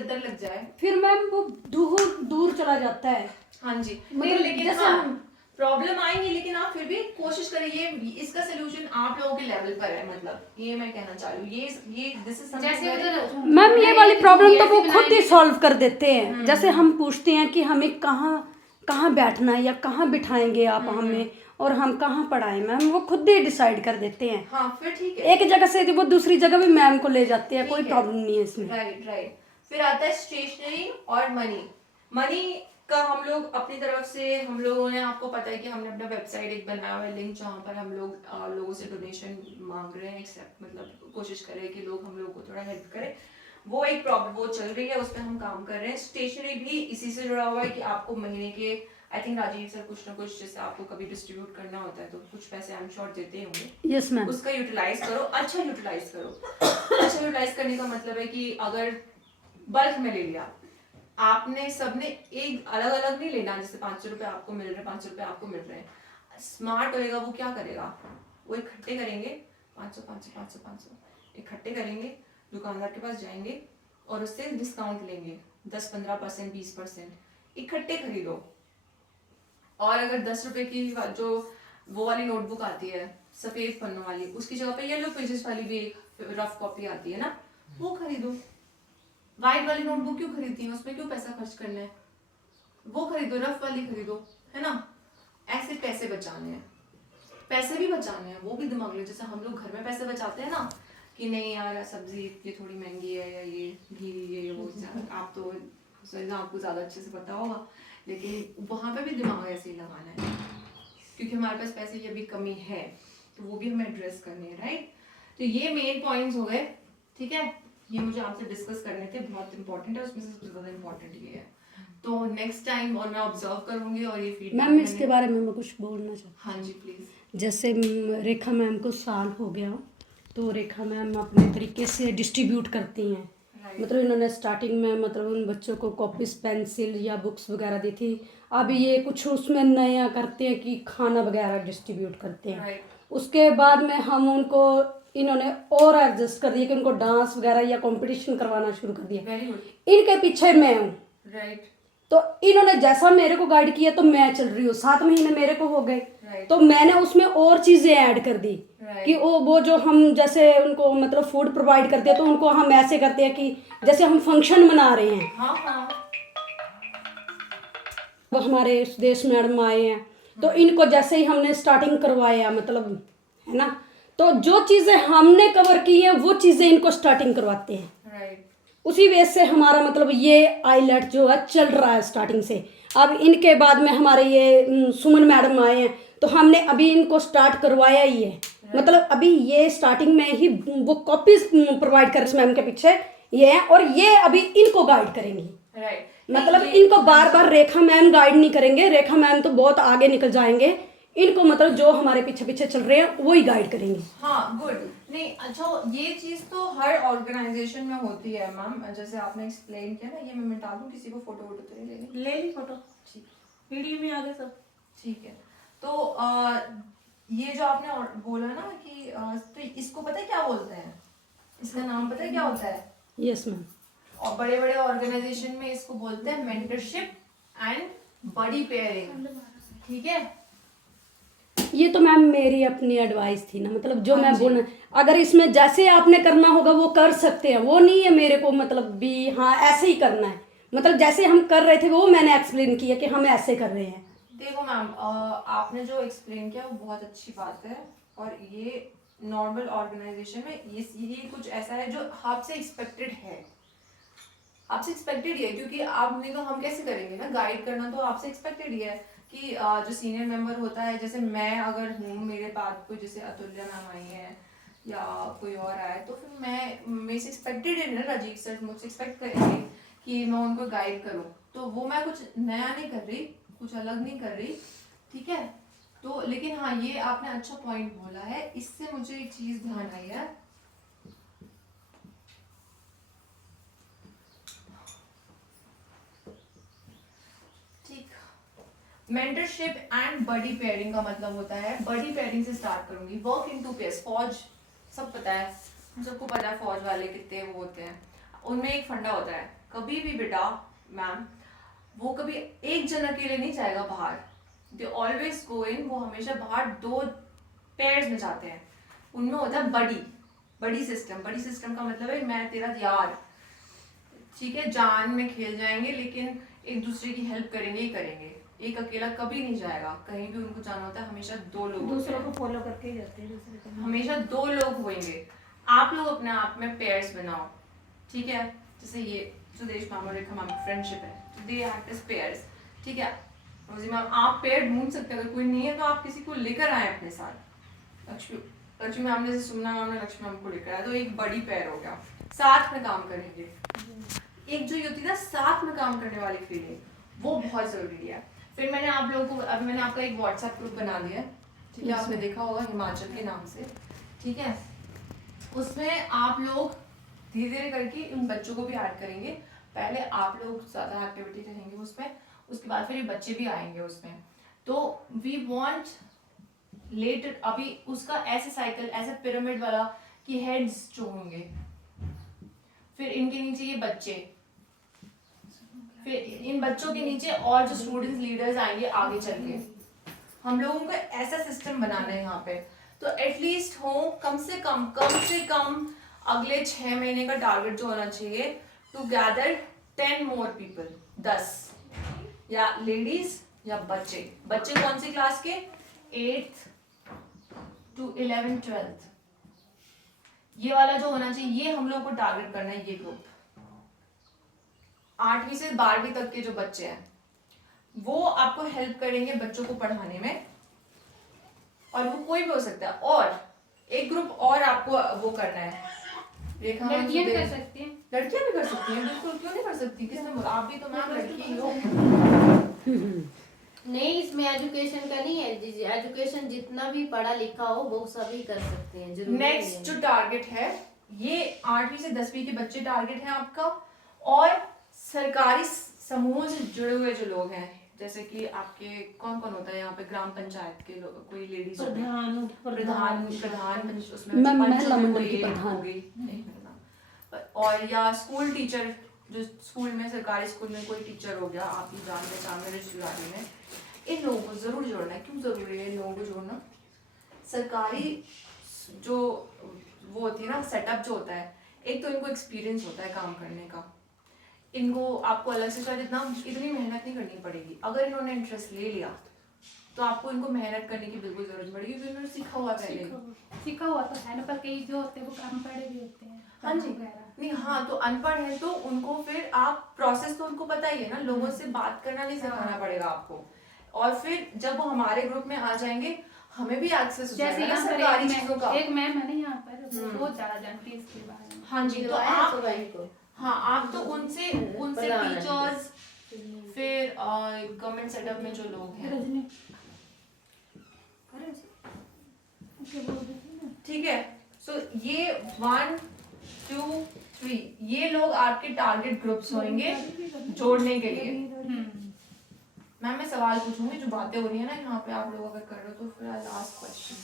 चद्दर लग जाए फिर मैम वो दूर दूर चला जाता है। हाँ जी, मतलब लेकिन जैसे हाँ, हम प्रॉब्लम आएंगी, लेकिन आप फिर भी कोशिश करें। ये इसका सोल्यूशन आप लोगों के लेवल पर है, मतलब ये मैं कहना चाह रही हूँ। ये दिस इज जैसे उधर मैम ये वाली प्रॉब्लम तो वो खुद ही बनाएंगे। सॉल्व कर देते हैं। जैसे हम पूछते हैं कि हमें कहाँ कहाँ बैठना है या कहाँ बिठाएंगे आप हमें, और हम कहाँ पढ़ाएं, मैम वो खुद ही डिसाइड कर देते हैं। हाँ, फिर ठीक है। एक जगह से वो दूसरी जगह भी मैम को ले जाते हैं, कोई ठीक है। प्रॉब्लम नहीं है इसमें। राइट। फिर आता है स्टेशनरी और मनी का हम लोग अपनी तरफ से, हम लोगों ने, आपको पता है कि हमने अपना वेबसाइट एक बनाया हुआ है, लिंक, जहाँ पर हम लोग लोगों से डोनेशन मांग रहे हैं, एक्सेप्ट मतलब कोशिश कर रहे हैं कि लोग हम लोगों को थोड़ा हेल्प करें। वो एक प्रॉब्लम वो चल रही है, उस पर हम काम कर रहे हैं। स्टेशनरी भी इसी से जुड़ा हुआ है कि आपको महीने के, आई थिंक राजीव सर कुछ ना कुछ, जैसे आपको कभी डिस्ट्रीब्यूट करना होता है तो कुछ पैसे आई एम श्योर देते होंगे। Yes ma'am. उसका यूटिलाइज करो, अच्छा यूटिलाइज करो। अच्छा यूटिलाइज करने का मतलब है कि अगर बल्क में ले लिया आपने, सबने एक अलग अलग नहीं लेना। जैसे 500 रुपए आपको मिल रहे हैं, 500 रुपए आपको मिल रहे हैं। स्मार्ट होएगा वो क्या करेगा, वो इकट्ठे करेंगे, 500 500 500 500 इकट्ठे करेंगे, दुकानदार के पास जाएंगे और उससे डिस्काउंट लेंगे 10-15%, 20%। इकट्ठे खरीदो। और अगर 10 रुपए की जो वो वाली नोटबुक आती है सफेद पन्नों वाली, उसकी जगह पे येलो पेजेस वाली भी एक रफ कॉपी आती है ना, वो खरीदो। वाइट वाली नोटबुक क्यों खरीदती है, उसमें क्यों पैसा खर्च करना है, वो खरीदो, रफ वाली खरीदो, है ना। ऐसे पैसे बचाने हैं, पैसे भी बचाने हैं, वो भी दिमाग लो। जैसे हम लोग घर में पैसे बचाते हैं ना, कि नहीं यार सब्जी ये थोड़ी महंगी है, या ये घी ये वो, आप तो आपको ज्यादा अच्छे से पता होगा, लेकिन वहां पे भी दिमाग ऐसे ही लगाना है, क्योंकि हमारे पास पैसे की अभी कमी है, तो वो भी हमें एड्रेस करने हैं, राइट। तो ये मेन पॉइंट्स हो गए, ठीक है। ये मुझे आपसे डिस्कस करने थे, बहुत इंपॉर्टेंट है, उसमें से सबसे ज्यादा इंपॉर्टेंट ये है। तो नेक्स्ट टाइम और मैं ऑब्जर्व करूंगी, और ये फीडबैक मैम इसके बारे में मैं कुछ बोलना चाहती हाँ जी प्लीज। हूँ। जैसे रेखा मैम को साल हो गया, तो रेखा मैम अपने तरीके से डिस्ट्रीब्यूट करती हैं। मतलब इन्होंने स्टार्टिंग में मतलब उन बच्चों को कॉपीज, पेंसिल या बुक्स वगैरह दी थी। अब ये कुछ उसमें नया करते हैं कि खाना वगैरह डिस्ट्रीब्यूट करते हैं। उसके बाद में हम उनको, इन्होंने और एडजस्ट कर दिया कि उनको डांस वगैरह या कंपटीशन करवाना शुरू कर दिया। Very good. इनके पीछे मैं हूँ, राइट। तो इन्होंने जैसा मेरे को गाइड किया तो मैं चल रही हूँ। 7 महीने मेरे को हो गए, तो मैंने उसमें और चीजें ऐड कर दी कि वो जो हम जैसे उनको मतलब फूड प्रोवाइड करते हैं, तो उनको हम ऐसे करते हैं कि जैसे हम फंक्शन मना रहे हैं। हाँ। वो हमारे सुदेश मैडम आए हैं, तो इनको जैसे ही हमने स्टार्टिंग करवाया, मतलब है ना, तो जो चीजें हमने कवर की है वो चीजें इनको स्टार्टिंग करवाते हैं। राइट। उसी वजह से हमारा मतलब ये आईलेट जो है चल रहा है स्टार्टिंग से। अब इनके बाद में हमारे ये सुमन मैडम आए हैं, तो हमने अभी इनको स्टार्ट करवाया ही है। मतलब अभी ये स्टार्टिंग में ही वो कॉपीज प्रोवाइड कर मैम के पीछे ये है, और ये अभी इनको गाइड करेंगी। राइट। मतलब इनको बार बार रेखा मैम गाइड नहीं करेंगे, रेखा मैम तो बहुत आगे निकल जाएंगे। इनको मतलब जो हमारे पीछे पीछे चल रहे हैं वो ही गाइड करेंगे। हाँ, गुड। नहीं, अच्छा, ये चीज तो हर ऑर्गेनाइजेशन में होती है मैम, जैसे आपने एक्सप्लेन किया ना। ये मैं मिटा दूं, किसी को फोटो वोटो तो नहीं लेनी? ले ली फोटो, ठीक, वीडियो में आ गए सब। ठीक है। तो ये जो आपने बोला ना कि तो इसको पता है क्या बोलते हैं, इसका नाम पता है क्या होता है? Yes ma'am. और बड़े बड़े ऑर्गेनाइजेशन में इसको बोलते हैं मेंटरशिप एंड बडी पेयरिंग, ठीक है। ये तो मैम मेरी अपनी एडवाइस थी ना, मतलब जो मैं बोलना, अगर इसमें जैसे आपने करना होगा वो कर सकते हैं, वो नहीं है मेरे को मतलब भी हाँ ऐसे ही करना है। मतलब जैसे हम कर रहे थे वो मैंने एक्सप्लेन किया कि हम ऐसे कर रहे हैं। देखो मैम, आपने जो एक्सप्लेन किया वो बहुत अच्छी बात है, और ये नॉर्मल ऑर्गेनाइजेशन में ये कुछ ऐसा है जो आपसे एक्सपेक्टेड है, आपसे एक्सपेक्टेड ही है, क्योंकि आप नहीं तो हम कैसे करेंगे ना, गाइड करना तो आपसे एक्सपेक्टेड ही है कि जो सीनियर मेंबर होता है, जैसे मैं अगर हूँ, मेरे पास कोई जैसे अतुल्या मैम आई है या कोई और आए, तो फिर मेरे से एक्सपेक्टेड है ना, राजीव सर मुझसे एक्सपेक्ट करेंगे कि मैं उनको गाइड करूँ। तो वो मैं कुछ नया नहीं कर रही, कुछ अलग नहीं कर रही, ठीक है। तो लेकिन हाँ, ये आपने अच्छा पॉइंट बोला है। इससे मुझे एक चीज ध्यान आई है, मेंटरशिप एंड बडी पेयरिंग का मतलब होता है, बडी पेयरिंग से स्टार्ट करूंगी, वर्क इन 2 पेयर्स। फौज सब पता है, हम सबको पता है फौज वाले कितने वो होते हैं, उनमें एक फंडा होता है कभी भी बेटा मैम वो कभी एक जन अकेले नहीं जाएगा बाहर, दे ऑलवेज गो इन, वो हमेशा बाहर 2 पेयर्स में जाते हैं, उनमें होता है बड़ी सिस्टम का मतलब है मैं तेरा यार, ठीक है, जान में खेल जाएंगे लेकिन एक दूसरे की हेल्प करेंगे ही करेंगे, एक अकेला कभी नहीं जाएगा, कहीं भी उनको जाना होता है हमेशा 2 लोग दूसरों को फॉलो करके ही जाते हैं, दूसरे को हमेशा 2 लोग होंगे। आप लोग अपने आप में पेयर्स बनाओ, ठीक है, जैसे ये सुदेश मैम और रेखा मैम की फ्रेंडशिप है, दे एक्ट एज पेयर्स, ठीक है। रोजी मैम आप पेयर ढूंढ सकते हैं, अगर कोई नहीं है तो आप किसी को लेकर आए अपने साथ। लक्ष्मी मैम ने, जैसे सुमना मैम ने लक्ष्मी मैम को लेकर आया तो एक बड़ी पेयर हो गया, साथ में काम करेंगे। एक जो ये होती है ना साथ में काम करने वाली फीलिंग, वो बहुत जरूरी है। फिर मैंने आप लोगों को, अभी मैंने आपका एक व्हाट्सएप ग्रुप बना दिया है, ठीक है, आपने देखा होगा हिमाचल के नाम से, ठीक है। उसमें आप लोग धीरे धीरे करके इन बच्चों को भी ऐड करेंगे, पहले आप लोग ज्यादा एक्टिविटी करेंगे उसमें, उसके बाद फिर ये बच्चे भी आएंगे उसमें। तो वी वांट लेटर, अभी उसका ऐसे साइकिल, ऐसे पिरामिड वाला कि हेड्स जो होंगे, फिर इनके नीचे ये बच्चे, फिर इन बच्चों के नीचे और जो स्टूडेंट्स लीडर्स आएंगे आगे चल के, हम लोगों को ऐसा सिस्टम बनाना है यहाँ पे। तो एटलीस्ट हो कम से कम अगले 6 महीने का टारगेट जो होना चाहिए, टू गैदर 10 मोर पीपल, 10 या लेडीज या बच्चे कौन सी क्लास के, 8th to 11th 12th, ये वाला जो होना चाहिए, ये हम लोग को टारगेट करना है। ये ग्रुप 8वीं से 12वीं तक के जो बच्चे हैं वो आपको हेल्प करेंगे बच्चों को पढ़ाने में, और वो कोई भी हो सकता है। और एक ग्रुप और आपको वो करना है, रेखा मैम लड़कियां भी कर सकती हैं, लड़कियां भी कर सकती हैं, बिल्कुल, क्यों नहीं कर सकती, किसने बोला, आप भी तो मैम लड़की ही हो। नहीं, इसमें एजुकेशन का नहीं है, एजुकेशन जितना भी पढ़ा लिखा हो वो सभी कर सकते हैं, जरूरी नहीं है। नेक्स्ट जो टारगेट है, ये 8वीं से 10वीं के बच्चे टारगेट है आपका, और सरकारी समूह से जुड़े हुए जो लोग हैं, जैसे कि आपके कौन कौन होता है यहाँ पे, ग्राम पंचायत के लोग, कोई लेडीज प्रधान उसमें मैं पंच महिला में मंडल कोई की एक प्रधान। होगी, एक महिला। और या स्कूल टीचर, जो स्कूल में, सरकारी स्कूल में कोई टीचर हो गया आपकी जान पहचान में, रिश्तेदारी में, इन लोगों को जरूर जोड़ना है। क्यों जरूरी है इन लोगों को जोड़ना, सरकारी जो वो होती है ना सेटअप जो होता है, एक तो इनको एक्सपीरियंस होता है काम करने का, इनको आपको अलग से शायद इतनी मेहनत नहीं करनी पड़ेगी। अगर इन्होंने इंटरेस्ट ले लिया तो आपको इनको मेहनत करने की बिल्कुल जरूरत नहीं पड़ेगी, क्योंकि इन्होंने सीखा हुआ पहले। सीखा हुआ तो है ना, पर कई जो होते हैं वो काम पढ़े भी होते हैं। हाँ जी, नहीं हाँ, तो अनपढ़ है तो उनको फिर आप प्रोसेस तो उनको पता ही है ना, लोगों से बात करना नहीं सिखाना पड़ेगा आपको। और फिर जब वो हमारे ग्रुप में आ जाएंगे, हमें भी एक्सेस हो जैसे जाएगा ना यहाँ सरकारी पर चीजों का। एक मैम है ना यहाँ पर, वो बहुत ज्यादा जानती है इसके बारे में। हाँ जी, तो दिलवाया आप, तो भाई को। हाँ आप तो उनसे प्रधान है। टीचर्स, फिर गवर्नमेंट सेटअप में जो लोग हैं, रजनी ओके बोल देती ना। ठीक है। सो ये 1 2 3 ये लोग आपके टारगेट ग्रुप्स होंगे जोड़ने के लिए। मैम मैं सवाल पूछूंगी, जो बातें हो रही है ना यहाँ पे, आप लोग अगर कर रहे हो तो फिर आई आस्क क्वेश्चन,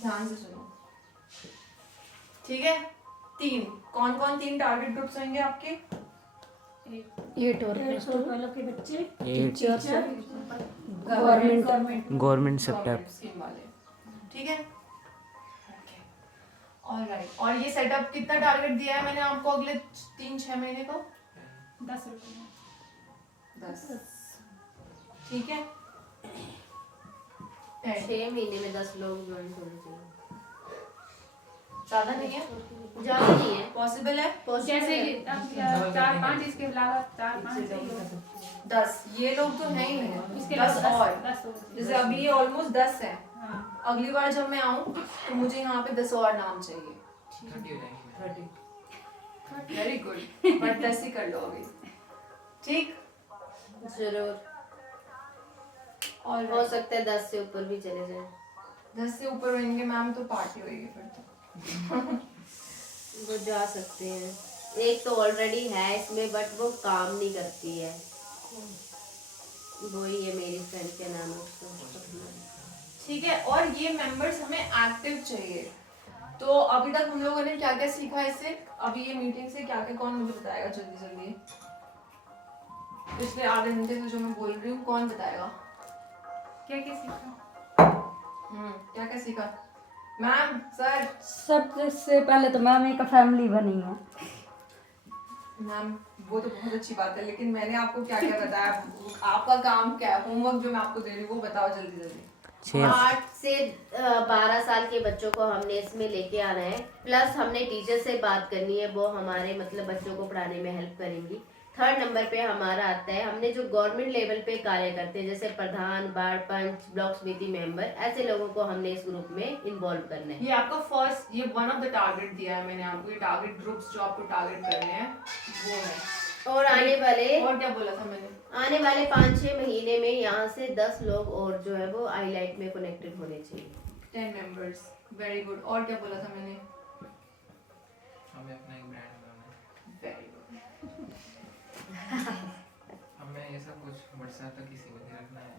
ध्यान से सुनो, ठीक है। 3 कौन कौन 3 टारगेट ग्रुप्स होंगे आपके, 8 और प्लस 2 वालों के बच्चे, teachers, government government sector scheme वाले, ठीक है। ऑलराइट, और ये सेटअप कितना टारगेट दिया है मैंने आपको अगले 3-6 महीने को, 10 रुपये 10, ठीक है। 6 महीने में 10 लोग ज्वाइन होने चाहिए, ज्यादा नहीं है, ज्यादा नहीं है, पॉसिबल है। जैसे कि अब 4-5 इसके अलावा 4-5 लोग, 10 ये लोग तो हैं ही हैं, इसके 10 अलावा और 10 जैसे अभी ये ऑलमोस्ट 10 है, हाँ अगली बार जब मैं आऊँ तो मुझे यहाँ पे 10 और नाम चाहिए। 30 वेरी गुड, बट 10 ही कर लो अभी, ठीक। जरूर और हो सकता है 10 से ऊपर भी चले जाए, 10 से ऊपर रहेंगे मैम तो पार्टी होगी फिर तो। वो जा सकते हैं। एक तो ऑलरेडी है इसमें बट वो काम नहीं करती है, वही है मेरी फ्रेंड, क्या नाम है उसका, ठीक है। और ये मेंबर्स हमें एक्टिव चाहिए, तो अभी तक हम लोगों ने क्या क्या सीखा इससे, अभी ये मीटिंग से क्या क्या, कौन मुझे बताएगा जल्दी जल्दी, पिछले आधे घंटे से जो मैं बोल रही हूँ कौन बताएगा? क्या क्या सीखा? क्या क्या सीखा मैम? सर? सबसे पहले तो मैम एक फैमिली बनी है। मैम वो तो बहुत अच्छी बात है, लेकिन मैंने आपको क्या क्या बताया? आपका काम क्या है, होमवर्क जो मैं आपको दे रही हूँ वो बताओ जल्दी जल्दी। 8 से 12 साल के बच्चों को हमने इसमें लेके आना है, प्लस हमने टीचर से बात करनी है, वो हमारे मतलब बच्चों को पढ़ाने में हेल्प करेंगी। 3rd नंबर पे हमारा आता है, हमने जो गवर्नमेंट लेवल पे कार्य करते हैं जैसे प्रधान, वार्ड पंच, ब्लॉक समिति मेंबर, ऐसे लोगों को हमने इस ग्रुप में इन्वॉल्व करना है। ये आपका फर्स्ट, ये वन ऑफ द टारगेट दिया है मैंने आपको, ये टारगेट ग्रुप्स जो आपको टारगेट करने हैं वो है। और आने वाले और क्या बोला था मैंने? आने वाले 5-6 महीने में यहाँ से 10 लोग और जो है वो हाईलाइट में कनेक्टेड होने चाहिए। 10 मेंबर्स, वेरी गुड। और क्या बोला था मैंने? हमें अपना एक ब्रांड बनाना है। Very good. हमें ये सब कुछ व्हाट्सएप तक ही सीमित रखना है,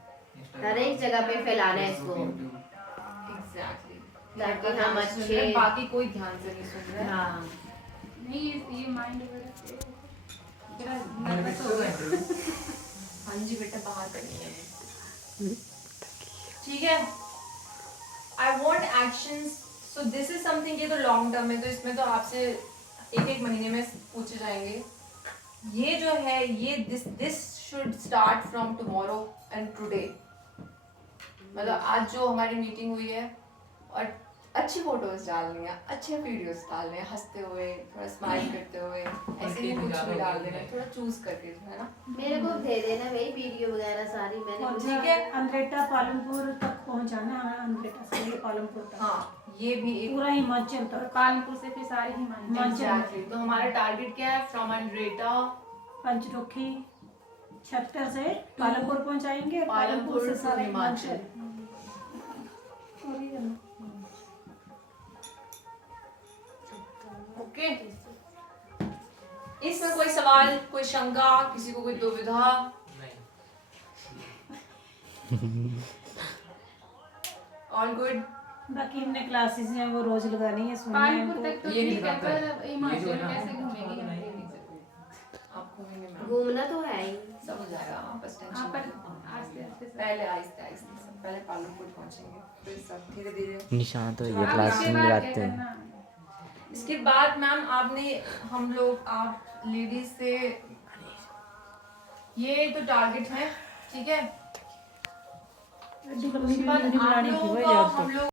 हर एक जगह पे फैलाना है इसको। एग्जैक्टली, ताकि हम अच्छे, बाकी कोई ध्यान से नहीं सुन रहा है। हाँ नहीं ये माइंड बड़ा नर्वस हो गया। हाँ जी बेटा, बाहर करिए, ठीक है। I want actions, so this is something, ये तो लॉन्ग टर्म है, तो इसमें तो आपसे एक महीने में पूछे जाएंगे। ये जो है ये this should start from tomorrow and today, मतलब आज जो हमारी मीटिंग हुई है, और अच्छी फोटोज डालनी है, अच्छे वीडियोस डालने हैं, हंसते हुए, थोड़ा स्माइल करते हुए, ऐसे ही कुछ भी डाल देना, थोड़ा चूज करके, है ना। मेरे को भेज देना भाई वीडियो वगैरह सारी, मैंने ठीक है। अनरेटा पालमपुर तक पहुंचाना है, अनरेटा से लेके पालमपुर तक। हाँ, ये भी एक पूरा हिमाचल और तक। कानपुर से फिर सारे हिमाचल। Exactly. तो हमारा टारगेट क्या है? फ्रॉम अनरेटा, पंचरुखी छत्तर से पालमपुर पहुंचाएंगे, पालमपुर से to सारे हिमाचल। ओके। इसमें कोई सवाल, कोई शंका, किसी को कोई दुविधा? All good. बाकी हमने क्लासेस हैं वो रोज लगानी है, सुननी है कानपुर उनको। तक तो ये नहीं ठीक है, बताता है। पर ये हिमाचल जो है ना, कैसे घूमेंगे? आपको हम नहीं। देख नहीं सकते। आप घूमेंगे मैम, घूमना तो है ही। सब हो जाएगा, आप बस टेंशन आप पर मत लो। आस्ते आस्ते सब। पहले आहिस्ते आहिस्ते सब, पहले पालमपुर पहुंचेंगे, फिर सब धीरे धीरे। निशान तो ये अब क्लास इसके में बाद क्या जाते हैं। करना है? इसके बाद मैम आपने, हम लोग, आप लेडीज से, ये तो टारगेट है, ठीक है। उसके बाद आप लोगों का, हम लोग